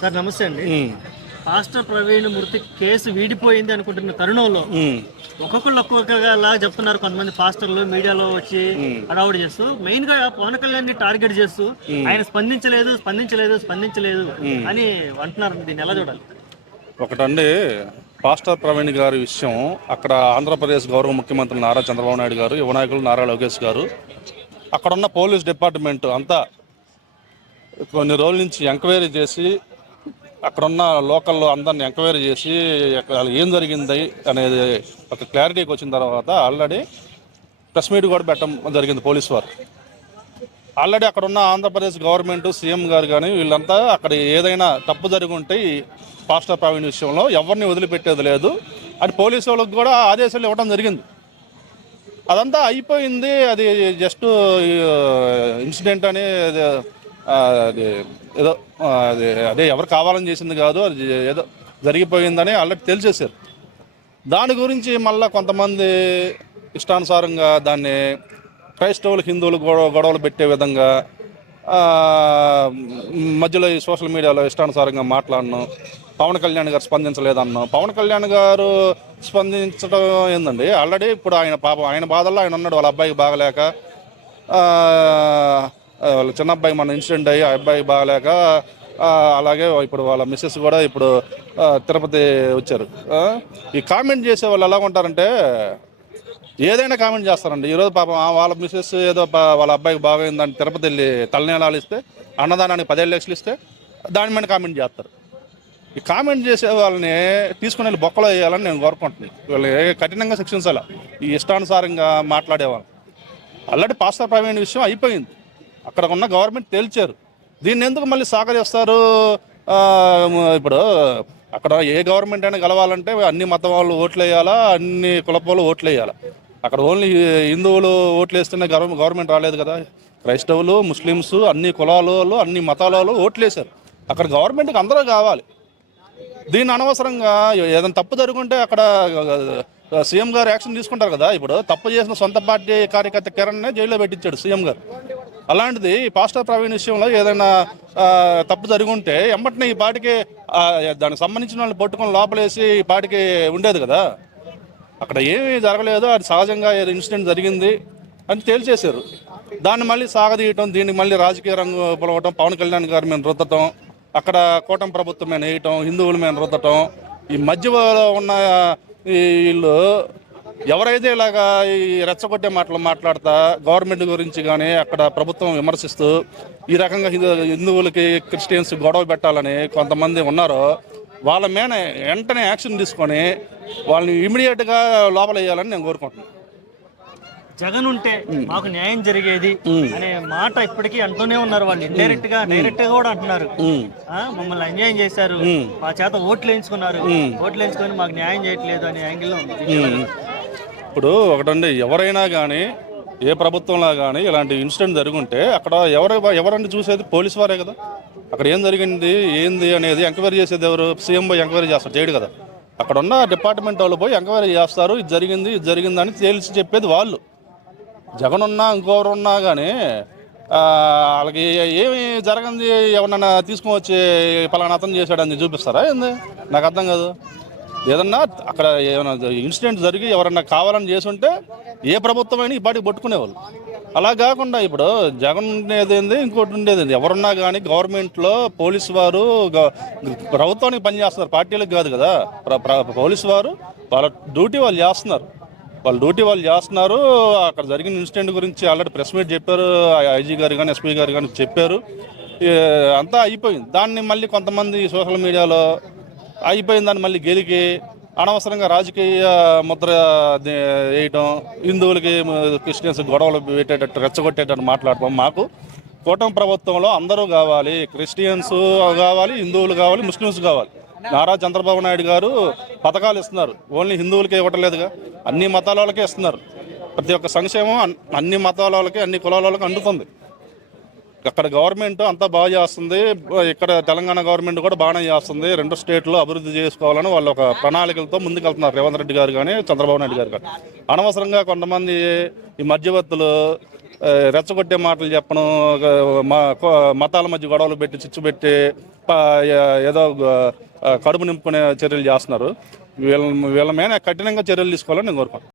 Sir నమస్తే అండి. Pastor Praveen మృతి కేసు వీడిపోయింది అనుకుంటున్న తరుణంలో ఒక్కొక్కళ్ళు ఒక్కొక్కగా అలా చెప్తున్నారు కొంతమంది పాస్టర్లు మీడియాలో వచ్చి అడవుడు చేస్తూ. మెయిన్గా పవన్ కళ్యాణ్ని టార్గెట్ చేస్తూ ఆయన స్పందించలేదు స్పందించలేదు స్పందించలేదు అని అంటున్నారు. దీన్ని ఎలా చూడాలి? ఒకటండి పాస్టర్ ప్రవీణ్ గారి విషయం. అక్కడ ఆంధ్రప్రదేశ్ గౌరవ ముఖ్యమంత్రి నారా చంద్రబాబు నాయుడు గారు యువ నాయకులు నారా లోకేష్ గారు. అక్కడున్న పోలీస్ డిపార్ట్మెంట్ అంతా కొన్ని రోజుల నుంచి ఎంక్వైరీ చేసి అక్కడున్న లోకల్లో అందరిని ఎంక్వైరీ చేసి అక్కడ ఏం జరిగింది అనేది ఒక క్లారిటీకి వచ్చిన తర్వాత ఆల్రెడీ ప్రెస్ మీట్ కూడా పెట్టడం జరిగింది పోలీస్ వారు. ఆల్రెడీ అక్కడ ఉన్న ఆంధ్రప్రదేశ్ గవర్నమెంట్ సీఎం గారు కానీ వీళ్ళంతా అక్కడ ఏదైనా తప్పు జరిగి ఉంటే పాస్టర్ ప్రావీణ్ విషయంలో ఎవరిని వదిలిపెట్టేది లేదు. అని పోలీసు వాళ్ళకి కూడా ఆదేశాలు ఇవ్వడం జరిగింది. అదంతా అయిపోయింది. అది జస్ట్ ఇన్సిడెంట్ అని ఏదో అది అదే ఎవరు కావాలని చేసింది కాదు అది ఏదో జరిగిపోయిందని ఆల్రెడీ తెలిసేశారు. దాని గురించి మళ్ళీ కొంతమంది ఇష్టానుసారంగా దాన్ని క్రైస్తవులు హిందువులు గొడవ గొడవలు పెట్టే విధంగా మధ్యలో ఈ సోషల్ మీడియాలో ఇష్టానుసారంగా మాట్లాడను పవన్ కళ్యాణ్ గారు స్పందించలేదన్నాం. పవన్ కళ్యాణ్ గారు స్పందించడం ఏందండి? ఆల్రెడీ ఇప్పుడు ఆయన పాపం ఆయన బాధల్లో ఆయన ఉన్నాడు వాళ్ళ అబ్బాయికి బాగలేక వాళ్ళ చిన్న అబ్బాయి మన ఇన్సిడెంట్ అయ్యి ఆ అబ్బాయి బాగలేక అలాగే ఇప్పుడు వాళ్ళ మిస్సెస్ కూడా ఇప్పుడు తిరుపతి వచ్చారు. ఈ కామెంట్ చేసే వాళ్ళు ఎలా ఉంటారంటే ఏదైనా కామెంట్ చేస్తారండి. ఈరోజు పాపం వాళ్ళ మిస్సెస్ ఏదో వాళ్ళ అబ్బాయికి బాగైందని తిరుపతి వెళ్ళి తలనీలాలు ఇస్తే అన్నదానానికి పదిహేను లక్షలు ఇస్తే దాని మీద కామెంట్ చేస్తారు. ఈ కామెంట్ చేసే వాళ్ళని తీసుకుని వెళ్ళి బొక్కలో వేయాలని నేను కోరుకుంటున్నాను. వీళ్ళు కఠినంగా శిక్షించాలి. ఈ ఇష్టానుసారంగా మాట్లాడేవాళ్ళు. ఆల్రెడీ పాస్టర్ ప్రవీణ్ విషయం అయిపోయింది. అక్కడ ఉన్న గవర్నమెంట్ తేల్చారు. దీన్ని ఎందుకు మళ్ళీ సహకరిస్తారు ఇప్పుడు అక్కడ ఏ గవర్నమెంట్ అయినా గెలవాలంటే అన్ని మతం వాళ్ళు ఓట్లు వేయాలా? అన్ని కులపాలు ఓట్లు వేయాలా? అక్కడ ఓన్లీ హిందువులు ఓట్లు వేస్తేనే గవర్న గవర్నమెంట్ రాలేదు కదా. క్రైస్తవులు ముస్లిమ్స్ అన్ని కులాల వాళ్ళు అన్ని మతాల వాళ్ళు ఓట్లు వేశారు. అక్కడ గవర్నమెంట్కి అందరూ కావాలి. దీన్ని అనవసరంగా ఏదైనా తప్పు జరుగుంటే అక్కడ సీఎం గారు యాక్షన్ తీసుకుంటారు కదా. ఇప్పుడు తప్పు చేసిన సొంత పార్టీ కార్యకర్త కిరణ్నే జైల్లో పెట్టించాడు సీఎం గారు. అలాంటిది పాస్టర్ ప్రవీణ్ విషయంలో ఏదైనా తప్పు జరిగి ఉంటే ఎంబటినే ఈ పాటికి దానికి సంబంధించిన వాళ్ళని పట్టుకొని లోపలేసి ఈ పాటికి ఉండేది కదా. అక్కడ ఏమీ జరగలేదు అది సహజంగా ఏదో ఇన్సిడెంట్ జరిగింది అని తేల్చేశారు. దాన్ని మళ్ళీ సాగదీయటం దీనికి మళ్ళీ రాజకీయ రంగు పొలవటం పవన్ కళ్యాణ్ గారి మీద రుద్దటం అక్కడ కూటమి ప్రభుత్వం మీద వేయటం హిందువుల మీద రుద్దటం ఈ మధ్యలో ఉన్న వీళ్ళు ఎవరైతే ఇలాగా ఈ రెచ్చగొట్టే మాటలు మాట్లాడతా గవర్నమెంట్ గురించి కానీ అక్కడ ప్రభుత్వం విమర్శిస్తూ ఈ రకంగా హిందూ హిందువులకి క్రిస్టియన్స్ గొడవ పెట్టాలని కొంతమంది ఉన్నారో వాళ్ళ మీద వెంటనే యాక్షన్ తీసుకొని వాళ్ళని ఇమీడియట్గా లోపల వేయాలని నేను కోరుకుంటున్నాను. జగన్ ఉంటే మాకు న్యాయం జరిగేది అనే మాట ఇప్పటికీ అంటూనే ఉన్నారు వాళ్ళు. ఇండైరెక్ట్గా డైరెక్ట్గా కూడా అంటున్నారు. మమ్మల్ని అన్యాయం చేశారు. మా చేత ఓట్లు వేయించుకున్నారు. ఓట్లు వేయించుకొని మాకు న్యాయం చేయట్లేదు అనే యాంగిల్లో ఉంది ఇప్పుడు ఒకటండి ఎవరైనా కానీ ఏ ప్రభుత్వంలో కానీ ఇలాంటి ఇన్సిడెంట్ జరుగుంటే అక్కడ ఎవరు ఎవరండి చూసేది? పోలీస్ వారే కదా. అక్కడ ఏం జరిగింది? ఏంది అనేది ఎంక్వైరీ చేసేది ఎవరు? సీఎం పోయి ఎంక్వైరీ చేస్తారు చేయడు కదా. అక్కడ ఉన్న డిపార్ట్మెంట్ వాళ్ళు పోయి ఎంక్వైరీ చేస్తారు ఇది జరిగింది ఇది జరిగిందని తేల్చి చెప్పేది వాళ్ళు. జగన్ ఉన్నా ఇంకొకరు ఉన్నా కానీ వాళ్ళకి ఏమి జరగంది? ఎవరన్నా తీసుకొని వచ్చి పలానా అతను చేశాడని చూపిస్తారా ఏంది? నాకు అర్థం కాదు. ఏదన్నా అక్కడ ఏమైనా ఇన్సిడెంట్ జరిగి ఎవరన్నా కావాలని చేసుంటే ఏ ప్రభుత్వమైనా ఈ పాటికి పట్టుకునేవాళ్ళు. అలా కాకుండా ఇప్పుడు జగన్ ఉండేదింది ఇంకోటి ఉండేది ఎవరున్నా కానీ గవర్నమెంట్లో పోలీసు వారు ప్రభుత్వానికి పనిచేస్తున్నారు పార్టీలకు కాదు కదా. ప్ర- పోలీసు వారు వాళ్ళ డ్యూటీ వాళ్ళు చేస్తున్నారు. వాళ్ళు డ్యూటీ వాళ్ళు చేస్తున్నారు. అక్కడ జరిగిన ఇన్సిడెంట్ గురించి ఆల్రెడీ ప్రెస్ మీట్ చెప్పారు. ఐజీ గారు కానీ ఎస్పీ గారు కానీ చెప్పారు. అంతా అయిపోయింది. దాన్ని మళ్ళీ కొంతమంది సోషల్ మీడియాలో అయిపోయింది దాన్ని మళ్ళీ గెలికి అనవసరంగా రాజకీయ ముద్ర దే- వేయటం హిందువులకి క్రిస్టియన్స్ గొడవలు పెట్టేటట్టు రెచ్చగొట్టేటట్టు మాట్లాడటం మాకు. కూటమి ప్రభుత్వంలో అందరూ కావాలి క్రిస్టియన్స్ కావాలి హిందువులు కావాలి ముస్లిమ్స్ కావాలి. నారా చంద్రబాబు నాయుడు గారు పథకాలు ఇస్తున్నారు. ఓన్లీ హిందువులకే ఇవ్వట్లేదుగా అన్ని మతాల వాళ్ళకే ఇస్తున్నారు. ప్రతి ఒక్క సంక్షేమం అన్ని మతాల వాళ్ళకి అన్ని కులాల వాళ్ళకి అందుతుంది. అక్కడ గవర్నమెంట్ అంతా బాగా చేస్తుంది. ఇక్కడ తెలంగాణ గవర్నమెంట్ కూడా బాగానే చేస్తుంది. రెండు స్టేట్లో అభివృద్ధి చేసుకోవాలని వాళ్ళు ఒక ప్రణాళికలతో ముందుకెళ్తున్నారు. రేవంత్ రెడ్డి గారు కానీ చంద్రబాబు నాయుడు గారు కానీ. అనవసరంగా కొంతమంది ఈ మధ్యవర్తులు రెచ్చగొట్టే మాటలు చెప్పడం మతాల మధ్య గొడవలు పెట్టి చిచ్చు పెట్టి ఏదో కడుపు నింపుకునే చర్యలు చేస్తున్నారు. వీళ్ళ వీళ్ళ మీద కఠినంగా చర్యలు తీసుకోవాలని నేను కోరుకుంటున్నాను.